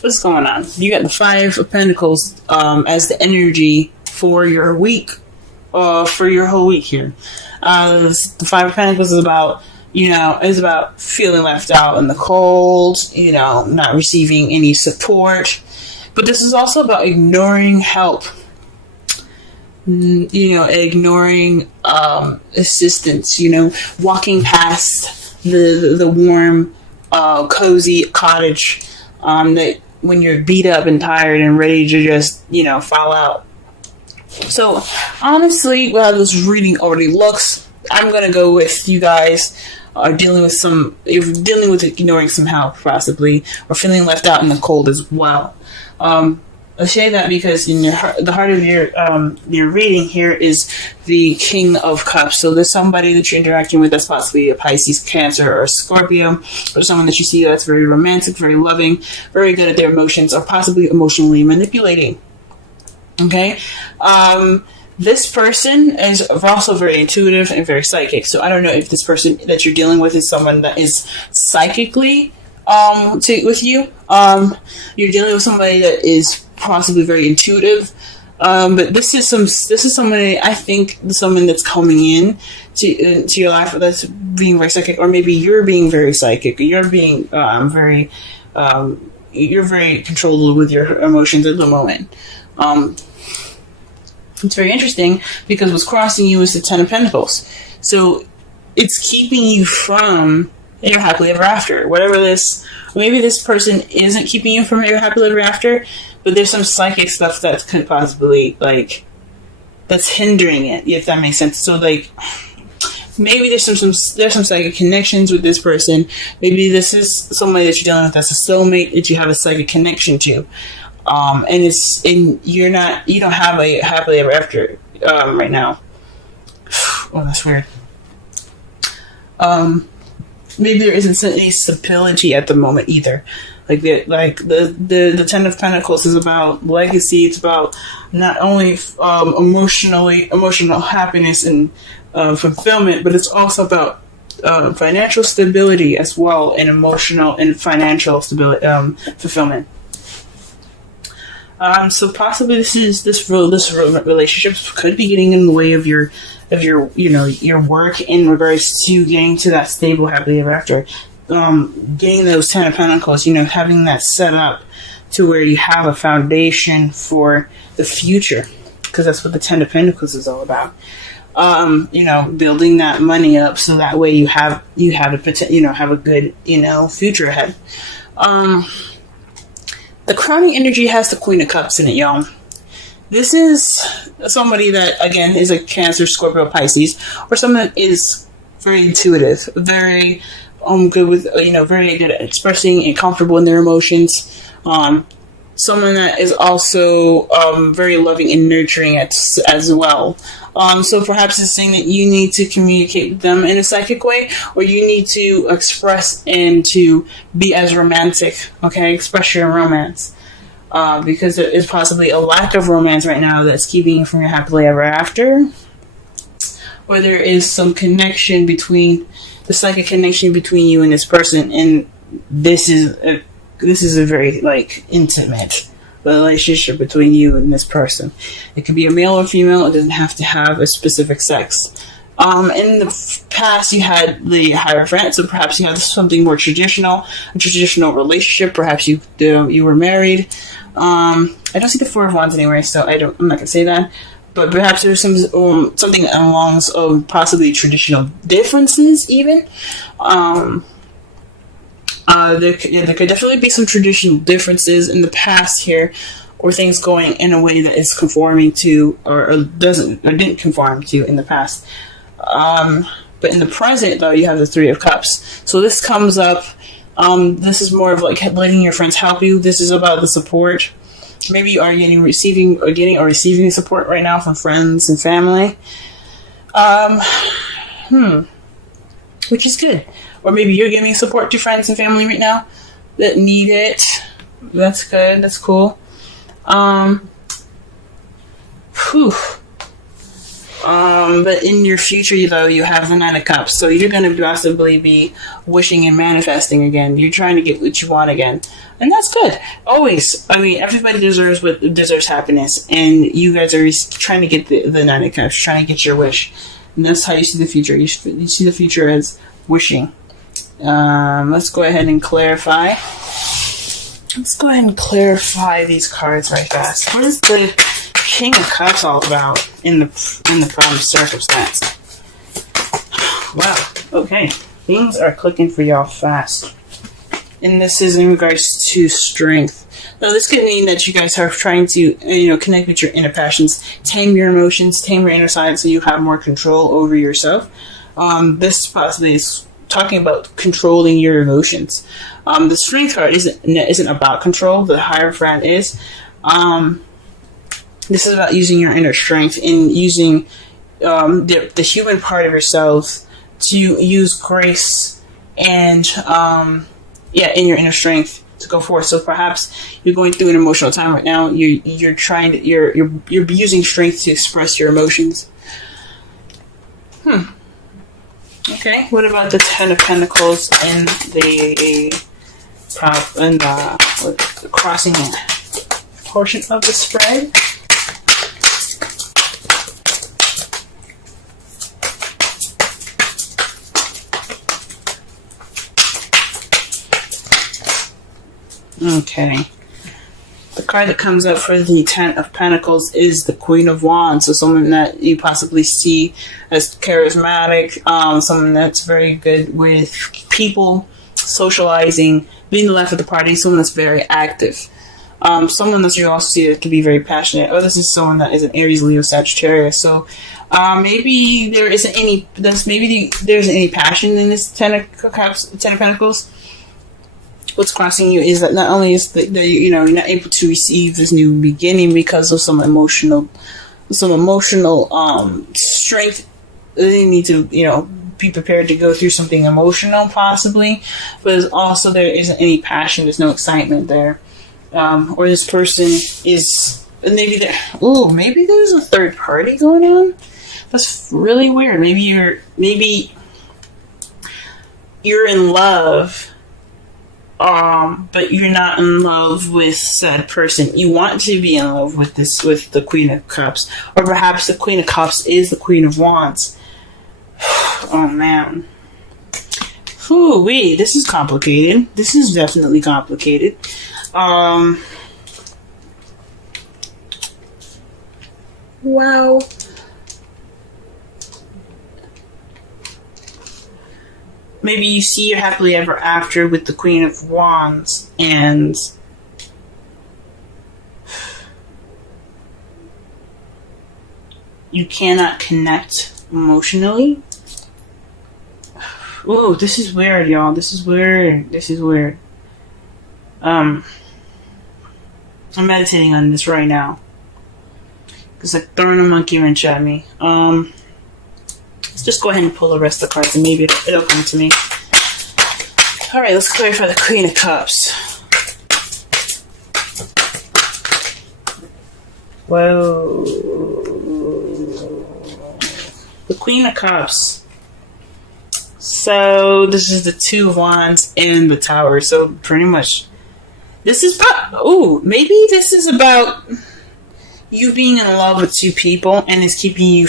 What's going on? You got the Five of Pentacles as the energy for your week, for your whole week here. The Five of Pentacles is about, is about feeling left out in the cold, not receiving any support. But this is also about ignoring help, ignoring assistance, walking past the warm, cozy cottage that when you're beat up and tired and ready to just, fall out. So, honestly, well, this reading already looks, I'm going to go with you guys are dealing with ignoring some help, possibly, or feeling left out in the cold as well. I say that because in the heart of your reading here is the King of Cups. So there's somebody that you're interacting with that's possibly a Pisces, Cancer, or Scorpio, or someone that you see that's very romantic, very loving, very good at their emotions, or possibly emotionally manipulating. Okay? This person is also very intuitive and very psychic. So I don't know if this person that you're dealing with is someone that is psychically with you. You're dealing with somebody that is possibly very intuitive, but this is somebody, I think, someone that's coming in to your life that's being very psychic, or maybe you're being very psychic. You're being you're very controllable with your emotions at the moment. It's very interesting because what's crossing you is the Ten of Pentacles, so it's keeping you from your happily ever after. Maybe this person isn't keeping you from your happily ever after, but there's some psychic stuff that could possibly, that's hindering it, if that makes sense. So, maybe there's some psychic connections with this person. Maybe this is somebody that you're dealing with that's a soulmate that you have a psychic connection to. You don't have a happily ever after, right now. Oh, that's weird. Maybe there isn't any stability at the moment either. The Ten of Pentacles is about legacy. It's about not only emotional happiness and fulfillment, but it's also about financial stability as well, and emotional and financial stability, fulfillment. So possibly this relationship could be getting in the way of your work in regards to getting to that stable happily ever after. Getting those Ten of Pentacles, having that set up to where you have a foundation for the future, because that's what the Ten of Pentacles is all about. Building that money up so that way you have a good, future ahead. The crowning energy has the Queen of Cups in it, y'all. This is somebody that, again, is a Cancer, Scorpio, Pisces, or someone that is very intuitive, very good with, very good at expressing and comfortable in their emotions. Someone that is also very loving and nurturing as well. So perhaps it's saying that you need to communicate with them in a psychic way, or you need to express and to be as romantic, okay? Express your romance. Because there is possibly a lack of romance right now that's keeping you from your happily ever after. Or there is some connection between, the psychic connection between you and this person, and this is a very, intimate relationship between you and this person. It could be a male or female. It doesn't have to have a specific sex. In the past, you had the Hierophant, so perhaps you had something more traditional, a traditional relationship. Perhaps you were married. I don't see the Four of Wands anywhere, so I'm not gonna say that. But perhaps there's something along possibly traditional differences, even. There could definitely be some traditional differences in the past here, or things going in a way that is conforming to, or didn't conform to in the past. But in the present, though, you have the Three of Cups. So this comes up. This is more of letting your friends help you. This is about the support. Maybe you are getting or receiving support right now from friends and family. Which is good. Or maybe you're giving support to friends and family right now that need it. That's good. That's cool. But in your future, though, you have the Nine of Cups. So you're going to possibly be wishing and manifesting again. You're trying to get what you want again. And that's good. Always. I mean, everybody deserves happiness, and you guys are trying to get the Nine of Cups, trying to get your wish, and that's how you see the future. You see the future as wishing. Let's go ahead and clarify. Let's go ahead and clarify these cards right fast. What is the King of Cups all about in the problem circumstance? Wow. Okay. Things are clicking for y'all fast. And this is in regards to strength. Now, this could mean that you guys are trying to, connect with your inner passions, tame your emotions, tame your inner side, so you have more control over yourself. This possibly is talking about controlling your emotions. The strength card isn't about control. The Hierophant is. This is about using your inner strength and using the human part of yourself to use grace and in your inner strength to go forth. So perhaps you're going through an emotional time right now. You're using strength to express your emotions. Okay. What about the Ten of Pentacles and the crossing portion of the spread? Okay. The card that comes up for the Ten of Pentacles is the Queen of Wands. So someone that you possibly see as charismatic, someone that's very good with people, socializing, being the life of the party, someone that's very active. Someone that you also see that can be very passionate. Oh, this is someone that is an Aries, Leo, Sagittarius. So maybe there isn't any passion in this Ten of Pentacles. What's crossing you is that not only is that you're not able to receive this new beginning because of some emotional strength. You need to be prepared to go through something emotional possibly, but also there isn't any passion. There's no excitement there, or this person is maybe there's a third party going on. That's really weird. Maybe you're in love. But you're not in love with said person. You want to be in love with the Queen of Cups. Or perhaps the Queen of Cups is the Queen of Wands. Oh, man. Ooh-wee, this is complicated. This is definitely complicated. Wow. Maybe you see your happily ever after with the Queen of Wands, and you cannot connect emotionally. Ooh, this is weird, y'all. This is weird. I'm meditating on this right now. It's like throwing a monkey wrench at me. Let's just go ahead and pull the rest of the cards and maybe it'll come to me. Alright, let's clarify the Queen of Cups. Whoa. The Queen of Cups. So, this is the Two of Wands and the Tower. So, pretty much, this is about, maybe this is about you being in love with two people and it's keeping you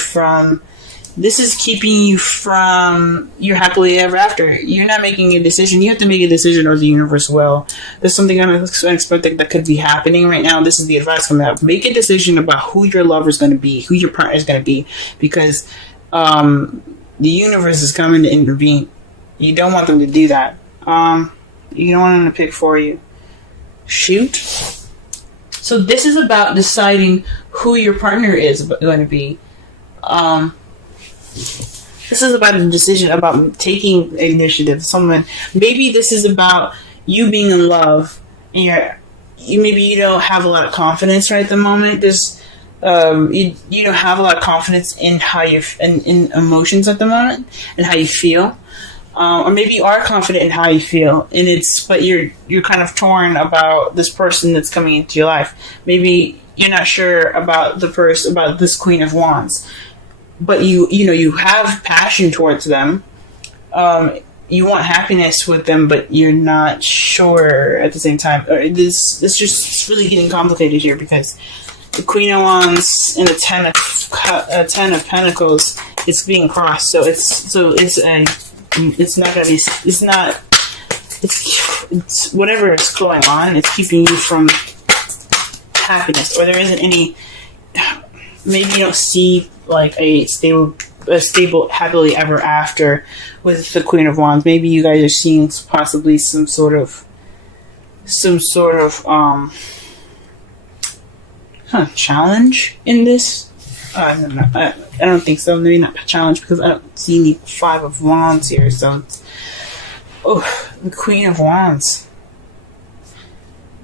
from your happily ever after. You're not making a decision. You have to make a decision, or the universe will. There's something unexpected that could be happening right now. This is the advice coming out. Make a decision about who your lover is going to be, who your partner is going to be, because the universe is coming to intervene. You don't want them to do that. You don't want them to pick for you. Shoot. So this is about deciding who your partner is going to be. This is about a decision about taking initiative. Maybe this is about you being in love, and maybe you don't have a lot of confidence right at the moment. You don't have a lot of confidence in how in emotions at the moment and how you feel, or maybe you are confident in how you feel, but you're kind of torn about this person that's coming into your life. Maybe you're not sure about about this Queen of Wands. But you have passion towards them. you want happiness with them, but you're not sure at the same time. Or this just it's really getting complicated here, because the Queen of Wands and the Ten of Pentacles is being crossed. So it's whatever is going on. It's keeping you from happiness, or there isn't any. Maybe you don't see like a stable happily ever after with the Queen of Wands. Maybe you guys are seeing possibly some sort of challenge in this. I don't think so. Maybe not challenge, because I don't see any Five of Wands here. So it's, the Queen of Wands.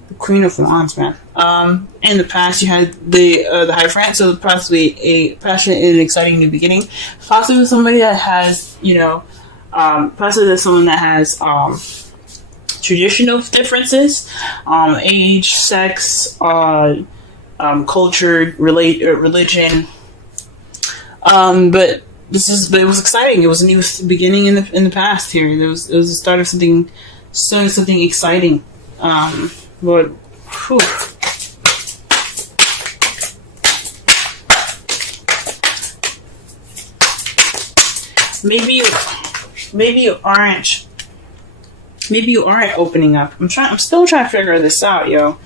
The Queen of Wands, man. In the past, you had the Hierophant, so possibly a passionate and exciting new beginning. Possibly somebody that has, possibly someone that has traditional differences, age, sex, culture, religion. But it was exciting. It was a new beginning in the past here. It was the start of something exciting. But whew. Maybe you aren't opening up. I'm still trying to figure this out, yo.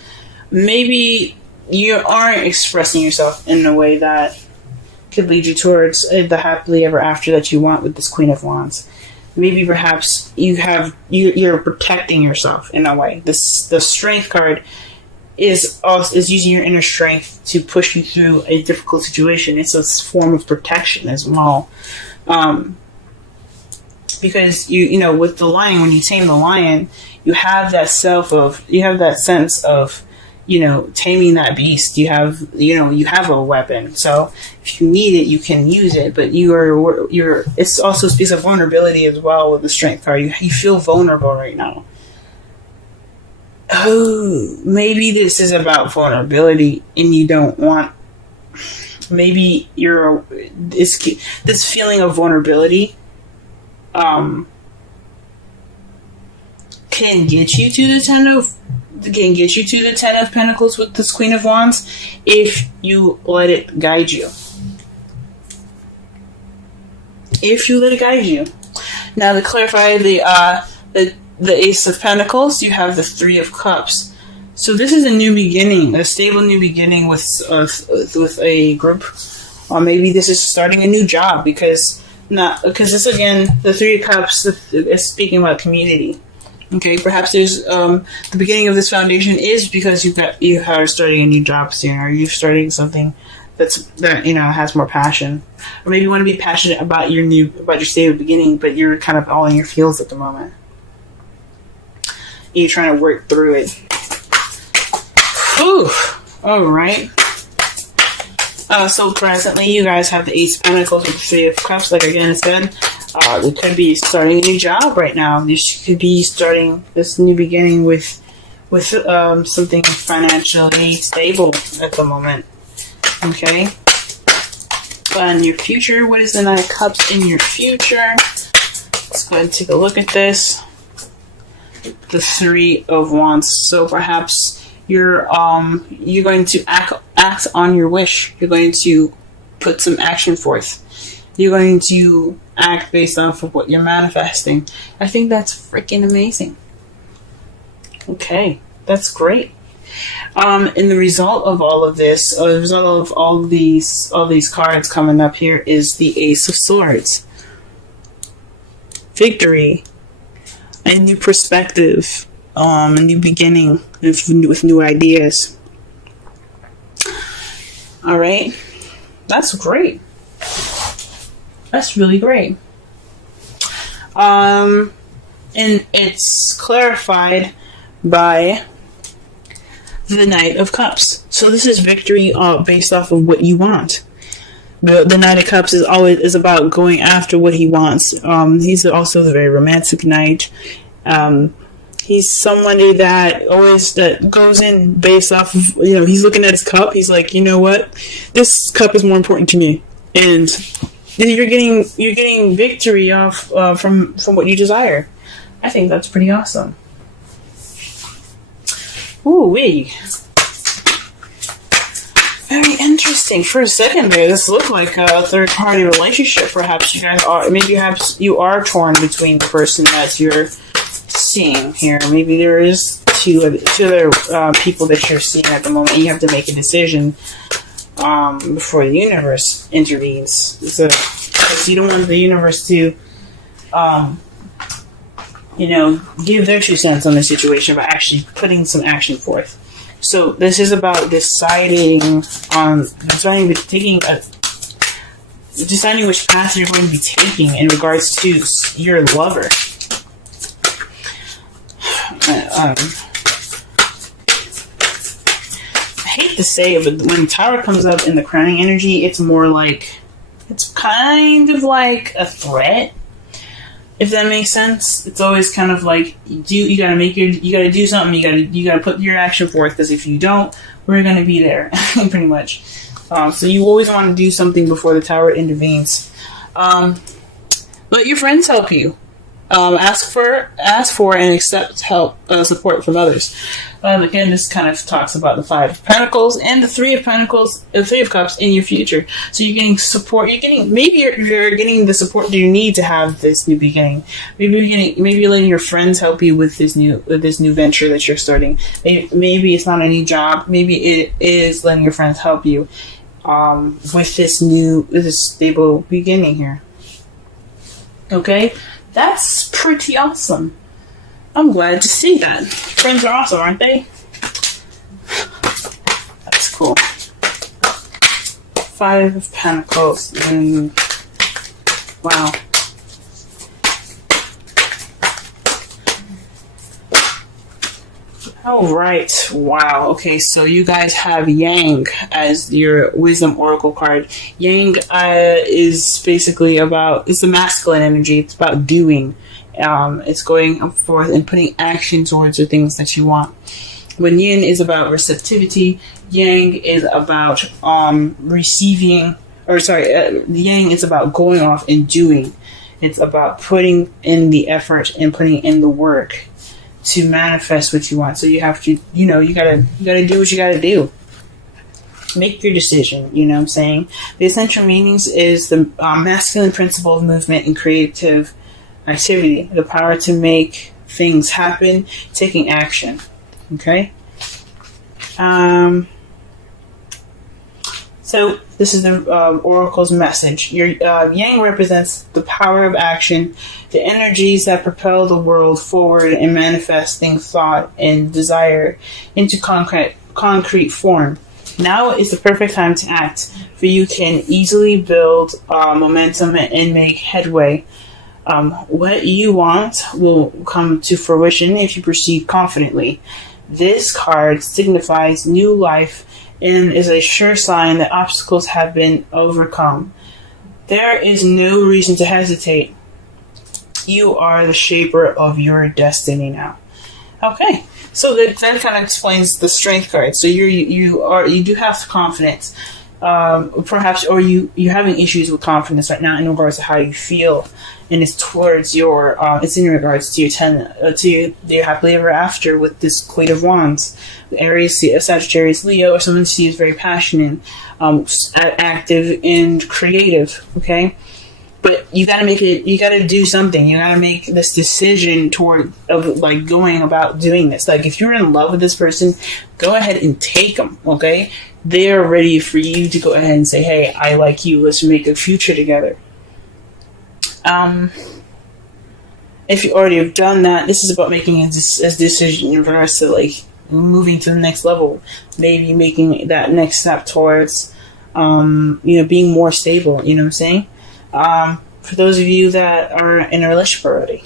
Maybe you aren't expressing yourself in a way that could lead you towards the happily ever after that you want with this Queen of Wands. Maybe perhaps you're protecting yourself in a way. The Strength card is using your inner strength to push you through a difficult situation. It's a form of protection as well. Because with the lion, when you tame the lion, you have that sense of taming that beast. You have a weapon. So if you need it, you can use it. But it also speaks of vulnerability as well with the Strength card. You feel vulnerable right now. Oh, maybe this is about vulnerability, and you don't want. Maybe this feeling of vulnerability. Can get you to the Ten of Pentacles with this Queen of Wands if you let it guide you. Now, to clarify the Ace of Pentacles, you have the Three of Cups. So this is a new beginning, a stable new beginning with a group, or maybe this is starting a new job because this again, the Three of Cups is speaking about community. Okay, perhaps there's the beginning of this foundation is because you are starting a new job soon, or you're starting something that has more passion, or maybe you want to be passionate about your stable beginning, but you're kind of all in your feels at the moment. You're trying to work through it. Whew. All right. So presently, you guys have the Ace of Pentacles with the Three of Cups. Like again, I said, you could be starting a new job right now. You could be starting this new beginning with something financially stable at the moment. Okay. But in your future, what is the Nine of Cups in your future? Let's go ahead and take a look at this. The Three of Wands. So perhaps you're going to act on your wish. You're going to put some action forth. You're going to act based off of what you're manifesting. I think that's freaking amazing. Okay, that's great. And the result of all of this, the result of all these cards coming up here is the Ace of Swords. Victory, a new perspective, a new beginning with new ideas. All right, that's great. That's really great. And it's clarified by the Knight of Cups. So this is victory based off of what you want. The Knight of Cups is about going after what he wants. He's also the very romantic knight. He's somebody that goes in based off of, he's looking at his cup. He's like, you know what? This cup is more important to me. And you're getting victory off from what you desire. I think that's pretty awesome. Ooh wee. Very interesting. For a second there, this looked like a third-party relationship. Perhaps you guys are. Maybe you are torn between the person that you're seeing here. Maybe there is two other people that you're seeing at the moment. You have to make a decision before the universe intervenes. So, because you don't want the universe to, give their 2 cents on the situation by actually putting some action forth. So this is about deciding which path you're going to be taking in regards to your lover. I hate to say it, but when Tower comes up in the crowning energy, it's kind of like a threat. If that makes sense, it's always kind of like you gotta do something. You gotta put your action forth, because if you don't, we're gonna be there, pretty much. So you always want to do something before the Tower intervenes. Let your friends help you. Ask for and accept help, support from others. Again, this kind of talks about the 5 of Pentacles and the 3 of Pentacles, the 3 of Cups in your future. So you're getting support. Maybe you're getting the support you need to have this new beginning. Maybe you're letting your friends help you with this new venture that you're starting. Maybe it's not a new job. Maybe it is letting your friends help you with this stable beginning here. Okay. That's pretty awesome. I'm glad to see that. Friends are awesome, aren't they? That's cool. 5 of Pentacles. Wow. All right. Wow. Okay, so you guys have Yang as your Wisdom Oracle card. Yang is basically it's the masculine energy. It's about doing. It's going forth and putting action towards the things that you want. When Yin is about receptivity, Yang is about receiving. Yang is about going off and doing. It's about putting in the effort and putting in the work to manifest what you want. So you have to, you gotta do what you gotta do. Make your decision, you know what I'm saying? The essential meanings is the masculine principle of movement and creative activity. The power to make things happen, taking action. Okay? So this is the Oracle's message. Your Yang represents the power of action, the energies that propel the world forward and manifesting thought and desire into concrete form. Now is the perfect time to act, for you can easily build momentum and make headway. What you want will come to fruition if you proceed confidently. This card signifies new life and is a sure sign that obstacles have been overcome. There is no reason to hesitate. You are the shaper of your destiny now. Okay, so that kind of explains the Strength card. So you do have confidence, perhaps, or you're having issues with confidence right now in regards to how you feel, and it's towards it's in regards to your happily ever after with this Queen of Wands. Aries, Sagittarius, Leo, or someone who is very passionate, active, and creative. Okay, but you gotta make it. You gotta do something. You gotta make this decision going about doing this. Like, if you're in love with this person, go ahead and take them. Okay, they're ready for you to go ahead and say, "Hey, I like you. Let's make a future together." If you already have done that, this is about making a decision in regards to moving to the next level, maybe making that next step towards being more stable. You know what I'm saying? For those of you that are in a relationship already,